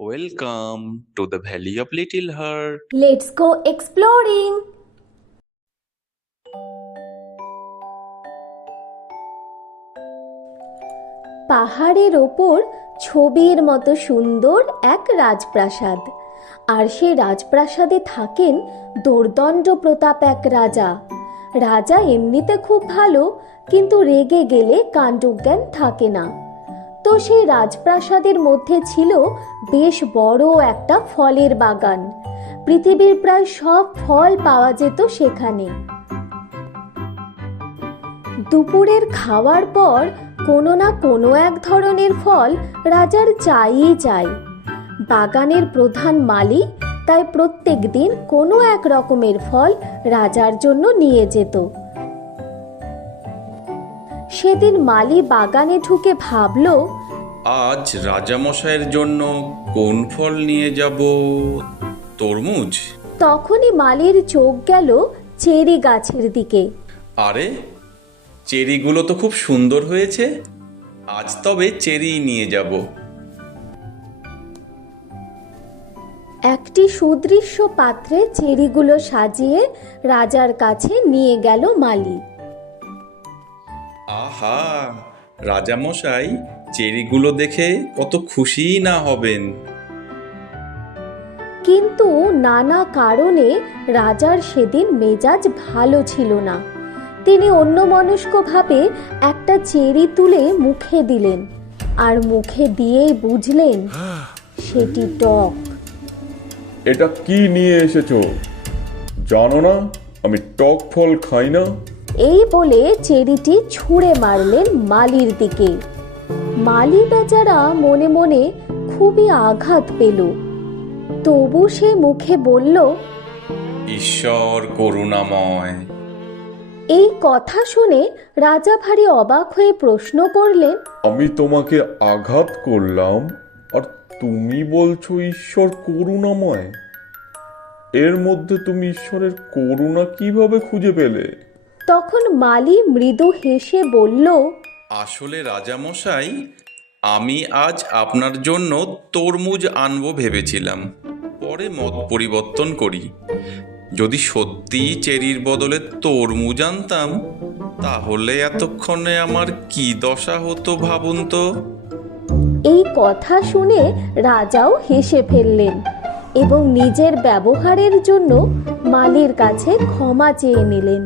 Welcome to the Valley of Little Heart. Let's go exploring. পাহাড়ের ওপর ছবির মতো সুন্দর এক রাজপ্রাসাদ, আর সেই রাজপ্রাসাদে থাকেন দোর্দণ্ড প্রতাপ এক রাজা। রাজা এমনিতে খুব ভালো, কিন্তু রেগে গেলে কাণ্ডজ্ঞান থাকে না। তো সেই রাজপ্রাসাদের মধ্যে ছিল বেশ বড় একটা ফলের বাগান। পৃথিবীর প্রায় সব ফল পাওয়া যেত সেখানে। দুপুরের খাওয়ার পর কোনো না কোনো এক ধরনের ফল রাজার চাইই চাই। বাগানের প্রধান মালি তাই প্রত্যেক দিন কোনো এক রকমের ফল রাজার জন্য নিয়ে যেত। সেদিন মালি বাগানে ঢুকে ভাবল, আজ রাজামশাইয়ের জন্য কোন ফল নিয়ে যাব? তরমুজ? তখনই মালির চোখ গেল চেরি গাছের দিকে। আরে, চেরিগুলো তো খুব সুন্দর হয়েছে, আজ তবে চেরি নিয়ে যাব। একটি সুদৃশ্য পাত্রে চেরিগুলো সাজিয়ে রাজার কাছে নিয়ে গেল মালি। আহা, রাজামশাই চেরিগুলো দেখে কত খুশি না হবেন। কিন্তু নানা কারণে রাজার সেদিন মেজাজ ভালো ছিল না। তিনি অন্যমনস্কভাবে একটা চেরি তুলে মুখে দিলেন, আর মুখে দিয়েই বুঝলেন সেটি টক। এটা কি নিয়ে এসেছো? জানো না আমি টক ফল খাই না? এই বলে চেরিটি ছুঁড়ে মারলেন মালির দিকে। মালি বেচারা মনে মনে খুবই আঘাত পেল, তবু সে মুখে বলল, ঈশ্বর করুণাময়। এই কথা শুনে রাজা ভারী অবাক হয়ে প্রশ্ন করলেন, আমি তোমাকে আঘাত করলাম আর তুমি বলছো ঈশ্বর করুণাময়? এর মধ্যে তুমি ঈশ্বরের করুণা কিভাবে খুঁজে পেলে? তখন মালি মৃদু হেসে বলল, আসলে রাজামশাই, আমি আজ আপনার জন্য তরমুজ আনবো ভেবেছিলাম, পরে মত পরিবর্তন করি। যদি সত্যি চেরির বদলে তরমুজ আনতাম, তাহলে এতক্ষণে আমার কি দশা হতো ভাবুন তো। এই কথা শুনে রাজাও হেসে ফেললেন এবং নিজের ব্যবহারের জন্য মালির কাছে ক্ষমা চেয়ে নিলেন।